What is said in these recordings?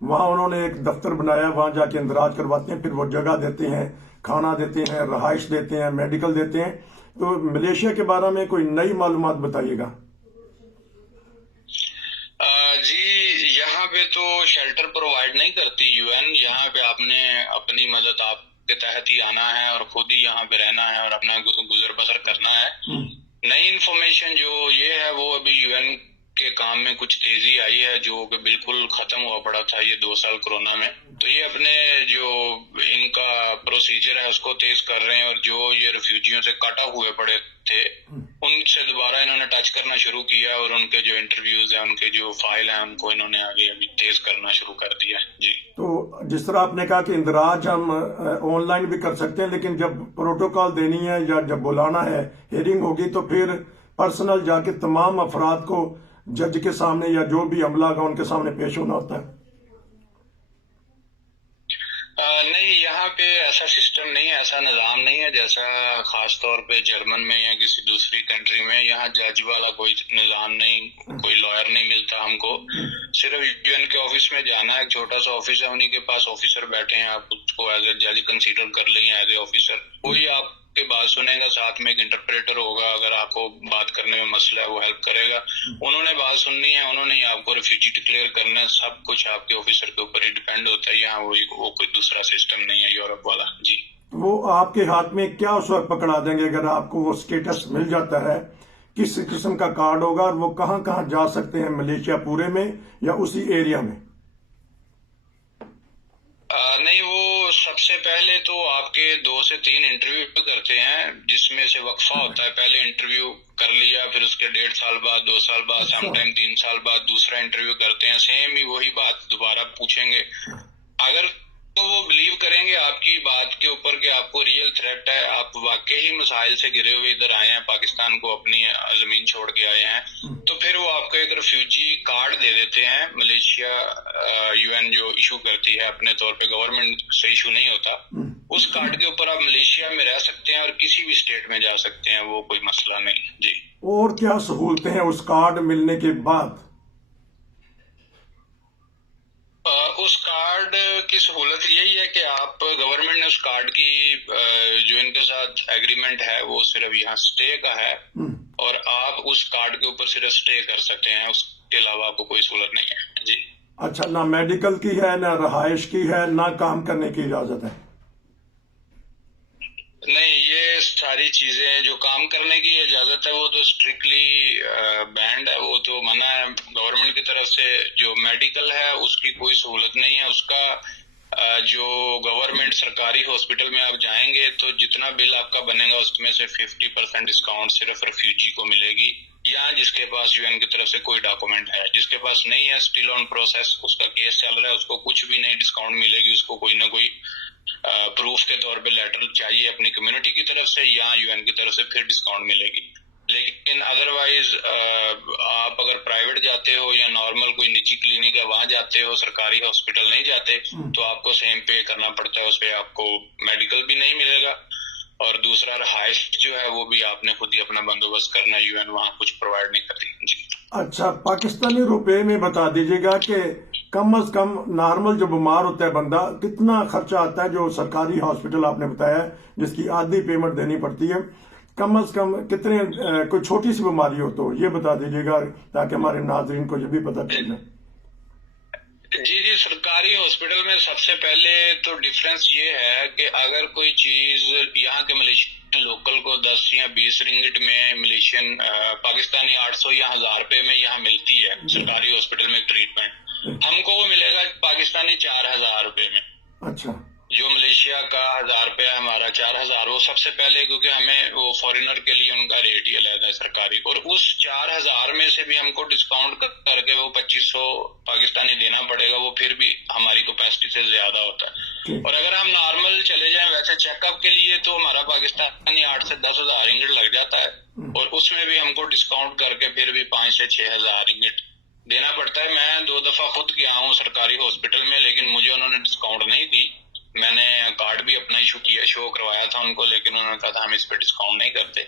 وہاں انہوں نے ایک دفتر بنایا, وہاں جا کے اندراج کرواتے ہیں, پھر وہ جگہ دیتے ہیں, کھانا دیتے ہیں, رہائش دیتے ہیں, میڈیکل دیتے ہیں. تو ملیشیا کے بارے میں کوئی نئی معلومات بتائیے گا. جی یہاں پہ تو شیلٹر پرووائڈ نہیں کرتی یو این. یہاں پہ آپ نے اپنی مدد آپ کے تحت ہی آنا ہے اور خود ہی یہاں پہ رہنا ہے اور اپنا گزر بسر کرنا ہے. نئی انفارمیشن جو یہ ہے وہ ابھی یو این کے کام میں کچھ تیزی آئی ہے جو کہ بالکل ختم ہوا پڑا تھا یہ 2 سال کورونا میں. تو یہ اپنے جو ان کا پروسیجر ہے اس کو تیز کر رہے ہیں, اور جو یہ ریفیوجیوں سے کٹا ہوئے پڑے تھے ان سے دوبارہ انہوں نے ٹچ کرنا شروع کیا, اور ان کے جو انٹرویوز ہیں, ان کے جو فائل ہیں, ان کو انہوں نے آگے ابھی تیز کرنا شروع کر دیا. جی تو جس طرح آپ نے کہا کہ اندراج ہم آن لائن بھی کر سکتے ہیں, لیکن جب پروٹوکال دینی ہے یا جب بلانا ہے, ہیئرنگ ہوگی, تو پھر پرسنل جا کے تمام افراد کو جج کے سامنے یا جو بھی عملہ کا ان کے سامنے پیش ہونا ہوتا ہے. نہیں, یہاں پہ ایسا سسٹم نہیں ہے, ایسا نظام نہیں ہے جیسا خاص طور پہ جرمن میں یا کسی دوسری کنٹری میں. یہاں جج والا کوئی نظام نہیں, کوئی لائر نہیں ملتا ہم کو. صرف یو این کے آفس میں جانا ہے, ایک چھوٹا سا آفس ہے, انہیں کے پاس آفیسر بیٹھے ہیں, آپ اس کو ایز اے جج کنسیڈر کر لیں ایز اے آفیسر. وہی آپ کی بات سنے گا, ساتھ میں ایک انٹرپریٹر ہوگا, اگر آپ کو بات کرنے میں مسئلہ ہے وہ ہیلپ کرے گا. انہوں نے بات سننی ہے, انہوں نے ہی آپ کو ریفیوجی ڈکلیئر کرنا ہے. سب کچھ آپ کے آفیسر کے اوپر ہی ڈیپینڈ ہوتا ہے. یہاں وہ کوئی دوسرا سسٹم نہیں ہے یورپ والا. جی وہ آپ کے ہاتھ میں کیا اس وقت پکڑا دیں گے اگر آپ کو وہ سٹیٹس مل جاتا ہے؟ کس قسم کا کارڈ ہوگا اور وہ کہاں کہاں جا سکتے ہیں ملیشیا پورے میں یا اسی ایریا میں؟ نہیں, وہ سب سے پہلے تو آپ کے 2 سے 3 انٹرویو کرتے ہیں, جس میں سے وقفہ ہوتا ہے. پہلے انٹرویو کر لیا, پھر اس کے 1.5 سال بعد, 2 سال بعد, سم ٹائم 3 سال بعد دوسرا انٹرویو کرتے ہیں. سیم ہی وہی بات دوبارہ پوچھیں گے. اگر تو وہ بلیو کریں گے آپ کی بات کے اوپر کہ آپ کو ریئل تھریٹ ہے, آپ واقعی مسائل سے گرے ہوئے ادھر آئے ہیں, پاکستان کو اپنی زمین چھوڑ کے آئے ہیں, تو پھر وہ آپ کو ایک ریفیوجی کارڈ دے دیتے ہیں. ملیشیا یو این جو ایشو کرتی ہے اپنے طور پہ, گورنمنٹ سے ایشو نہیں ہوتا. اس کارڈ کے اوپر آپ ملیشیا میں رہ سکتے ہیں اور کسی بھی اسٹیٹ میں جا سکتے ہیں, وہ کوئی مسئلہ نہیں. جی اور کیا سہولتیں ہیں اس کارڈ ملنے کے بعد؟ اس کارڈ کی سہولت یہی ہے کہ آپ گورنمنٹ نے اس کارڈ کی جو ان کے ساتھ ایگریمنٹ ہے وہ صرف یہاں سٹے کا ہے, اور آپ اس کارڈ کے اوپر صرف سٹے کر سکتے ہیں, اس کے علاوہ آپ کو کوئی سہولت نہیں ہے. جی اچھا, نہ میڈیکل کی ہے, نہ رہائش کی ہے, نہ کام کرنے کی اجازت ہے؟ نہیں, یہ ساری چیزیں جو کام کرنے کی اجازت ہے وہ تو اسٹرکٹلی بینڈ ہے, وہ تو منع ہے گورنمنٹ کی طرف سے. جو میڈیکل ہے اس کی کوئی سہولت نہیں ہے. اس کا جو گورنمنٹ سرکاری ہاسپٹل میں آپ جائیں گے تو جتنا بل آپ کا بنے گا اس میں سے 50% ڈسکاؤنٹ صرف ریفیوجی کو ملے گی, یا جس کے پاس یو این کی طرف سے کوئی ڈاکومنٹ ہے. جس کے پاس نہیں ہے, اسٹل آن پروسیس, اس کا کیس چل رہا ہے, اس کو کچھ بھی نہیں ڈسکاؤنٹ ملے گی. اس کو کوئی نہ کوئی پروف کے طور پہ لیٹر چاہیے اپنی کمیونٹی کی طرف سے یا یو این کی طرف سے, پھر ڈسکاؤنٹ ملے گی. لیکن ادروائز آپ اگر پرائیویٹ جاتے ہو یا نارمل کوئی نجی کلینک ہے وہاں جاتے ہو, سرکاری ہاسپٹل نہیں جاتے, تو آپ کو سیم پے کرنا پڑتا ہے. اس پہ آپ کو میڈیکل بھی نہیں ملے گا, اور دوسرا رہائش جو ہے وہ بھی آپ نے خود ہی اپنا بندوبست کرنا ہے, یو این وہاں کچھ پرووائڈ نہیں کرتی. جی اچھا, پاکستانی روپے میں بتا دیجیے گا کہ کم از کم نارمل جو بیمار ہوتا ہے بندہ, کتنا خرچہ آتا ہے جو سرکاری ہاسپٹل آپ نے بتایا ہے جس کی آدھی پیمنٹ دینی پڑتی ہے, کم از کم کتنے, کوئی چھوٹی سی بیماری ہو تو یہ بتا دیجیے گا تاکہ ہمارے ناظرین کو یہ بھی پتہ چل جائے. جی سرکاری ہاسپٹل میں سب سے پہلے تو ڈفرینس یہ ہے کہ اگر کوئی چیز یہاں کے ملیشین لوکل کو 10 یا 20 رنگٹ میں, ملیشین پاکستانی 800 یا 1000 روپے میں یہاں ملتی ہے سرکاری ہاسپٹل میں ٹریٹمنٹ, ہم کو وہ ملے گا پاکستانی 4000 روپے میں. اچھا, جو ملیشیا کا 1000 روپیہ ہمارا 4000, وہ سب سے پہلے, کیونکہ ہمیں وہ فورینر کے لیے ان کا ریٹ ہی علیحدہ ہے سرکاری, اور اس 4000 میں سے بھی ہم کو ڈسکاؤنٹ کر کے وہ 2500 پاکستانی دینا پڑے گا, وہ پھر بھی ہماری کیپیسٹی سے زیادہ ہوتا ہے. اور اگر ہم نارمل چلے جائیں ویسے چیک اپ کے لیے تو ہمارا پاکستانی 8 سے 10,000 رنگٹ لگ جاتا ہے, اور اس میں بھی ہم کو ڈسکاؤنٹ کر کے پھر بھی 5 سے 6,000 رنگٹ دینا پڑتا ہے. میں 2 دفعہ خود گیا ہوں سرکاری ہاسپٹل میں, لیکن مجھے انہوں نے ڈسکاؤنٹ نہیں دی. میں نے کارڈ بھی اپنا ایشو کیا, شو کروایا تھا ان کو, لیکن انہوں نے کہا تھا ہم اس پہ ڈسکاؤنٹ نہیں کرتے.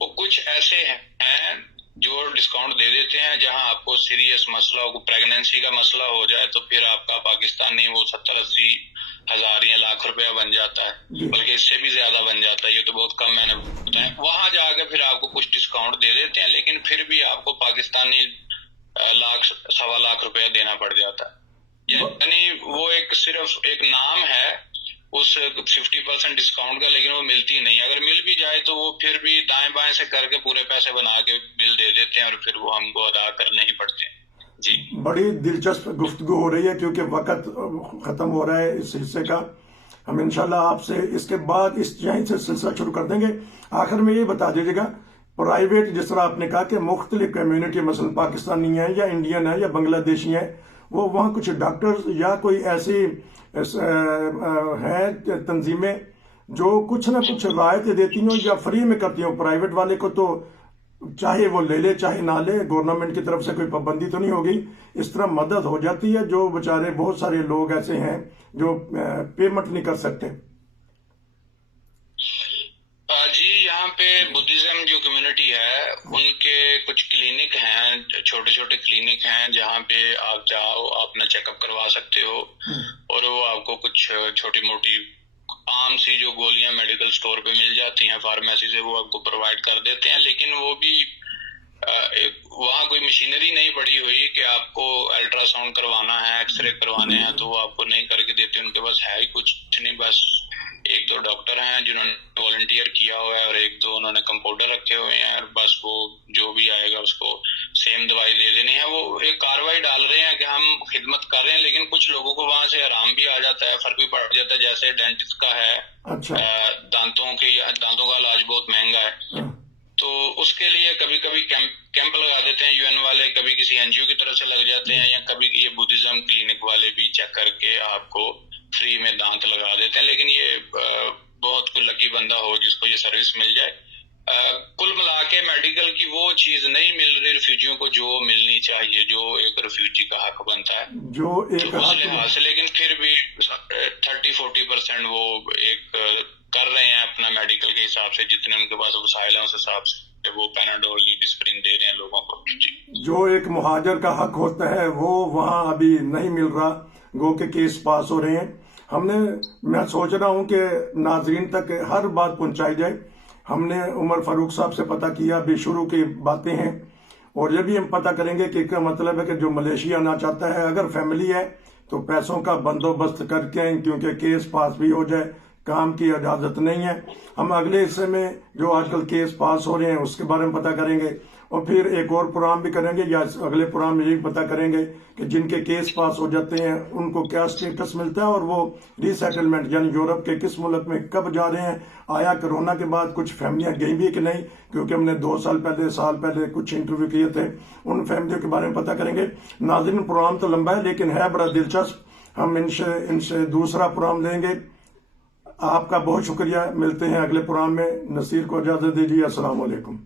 وہ کچھ ایسے ہیں جو جو ڈسکاؤنٹ دے دیتے ہیں جہاں آپ کو سیریس مسئلہ ہو, پریگنینسی کا مسئلہ ہو جائے تو پھر آپ کا پاکستانی وہ 70-80 ہزار یا لاکھ روپیہ بن جاتا ہے, بلکہ اس سے بھی زیادہ بن جاتا ہے. یہ تو بہت کم میں نے بتایا. وہاں جا کے پھر آپ کو کچھ ڈسکاؤنٹ دے دیتے ہیں, لیکن پھر بھی آپ کو پاکستانی لاکھ 1.25 لاکھ روپیہ دینا پڑ جاتا ہے. یعنی وہ ایک صرف ایک نام ہے اس 50% ڈسکاؤنٹ کا, لیکن وہ ملتی نہیں. اگر مل بھی جائے تو وہ پھر بھی دائیں بائیں سے کر کے پورے پیسے بنا کے بل دے دیتے ہیں اور پھر وہ ہم کو ادا کرنے ہی پڑتے ہیں. جی بڑی دلچسپ گفتگو ہو رہی ہے کیونکہ وقت ختم ہو رہا ہے اس حصے کا. ہم انشاءاللہ آپ سے اس کے بعد یہیں سے سلسلہ شروع کر دیں گے. آخر میں یہ بتا دیجیے گا, پرائیویٹ جس طرح آپ نے کہا کہ مختلف کمیونٹی مثلا پاکستانی ہیں یا انڈین ہیں یا بنگلہ دیشی ہیں, وہ وہاں کچھ ڈاکٹرز یا کوئی ایسی ہیں تنظیمیں جو کچھ نہ کچھ رعایتیں دیتی ہوں یا فری میں کرتی ہوں. پرائیویٹ والے کو تو چاہے وہ لے لے چاہے نہ لے, گورنمنٹ کی طرف سے کوئی پابندی تو نہیں ہوگی, اس طرح مدد ہو جاتی ہے. جو بیچارے بہت سارے لوگ ایسے ہیں جو پیمنٹ نہیں کر سکتے. جی یہاں پہ بدھزم جو کمیونٹی ہے ان کے کچھ کلینک ہیں, چھوٹے چھوٹے کلینک ہیں جہاں پہ آپ جاؤ, آپ اپنا چیک اپ کروا سکتے ہو اور وہ آپ کو کچھ چھوٹی موٹی عام سی جو گولیاں میڈیکل سٹور پہ مل جاتی ہیں فارمیسی سے وہ آپ کو پرووائڈ کر دیتے ہیں. لیکن وہ بھی وہاں کوئی مشینری نہیں پڑی ہوئی کہ آپ کو الٹرا ساؤنڈ کروانا ہے, ایکس رے کروانے ہیں تو وہ آپ کو نہیں کر کے دیتے. ان کے پاس ہے ہی کچھ نہیں, بس 1-2 ڈاکٹر ہیں جنہوں نے والنٹیئر کیا ہوا ہے اور 1-2 انہوں نے کمپاؤنڈر رکھے ہوئے ہیں, اور بس وہ جو بھی آئے گا اس کو سیم دوائی دے دینی ہے. وہ ایک کاروائی ڈال رہے ہیں کہ ہم خدمت کر رہے ہیں, لیکن کچھ لوگوں کو وہاں سے آرام بھی آ جاتا ہے, فرق بھی پڑ جاتا ہے. جیسے ڈینٹسٹ کا ہے, دانتوں کا علاج بہت مہنگا ہے تو اس کے لیے کبھی کبھی کیمپ لگا دیتے ہیں UN والے, کبھی کسی NGO کی طرف سے لگ جاتے ہیں, یا کبھی یہ بدھزم کلینک والے بھی چیک کر کے آپ کو فری میں دانت لگا دیتے ہیں. لیکن یہ بہت لکی بندہ ہو جس کو یہ سروس مل جائے. کل ملا کے میڈیکل کی وہ چیز نہیں مل رہی ریفیوجیوں کو جو ملنی چاہیے, جو ایک ریفیوجی کا حق بنتا ہے جو ایک اس لحاظ سے. لیکن پھر بھی 30-40% وہ ایک کر رہے ہیں اپنا میڈیکل کے حساب سے, جتنے ان کے پاس وسائل ہیں اس حساب سے وہ پیناڈول یا ڈسپرین دے رہے ہیں لوگوں کو. جو ایک مہاجر کا حق ہوتا ہے وہ وہاں ابھی نہیں مل رہا, گو کے کیس پاس ہو رہے ہیں. میں سوچ رہا ہوں کہ ناظرین تک ہر بات پہنچائی جائے. ہم نے عمر فاروق صاحب سے پتہ کیا, بے شروع کی باتیں ہیں, اور یہ بھی ہم پتہ کریں گے کہ کیا مطلب ہے کہ جو ملیشیا آنا چاہتا ہے اگر فیملی ہے تو پیسوں کا بندوبست کر کے, کیونکہ کیس پاس بھی ہو جائے, کام کی اجازت نہیں ہے. ہم اگلے حصے میں جو آج کل کیس پاس ہو رہے ہیں اس کے بارے میں پتہ کریں گے, اور پھر ایک اور پروگرام بھی کریں گے, یا اگلے پروگرام میں یہ پتہ کریں گے کہ جن کے کیس پاس ہو جاتے ہیں ان کو کیا سٹیٹس ملتا ہے, اور وہ ری سیٹلمنٹ یعنی یورپ کے کس ملک میں کب جا رہے ہیں. آیا کرونا کے بعد کچھ فیملیاں گئی بھی کہ نہیں, کیونکہ ہم نے 2 سال پہلے کچھ انٹرویو کیے تھے, ان فیملیوں کے بارے میں پتہ کریں گے. ناظرین پروگرام تو لمبا ہے لیکن ہے بڑا دلچسپ. ہم ان سے دوسرا پروگرام لیں گے. آپ کا بہت شکریہ. ملتے ہیں اگلے پروگرام میں. نصیر کو اجازت دیجیے. السلام علیکم.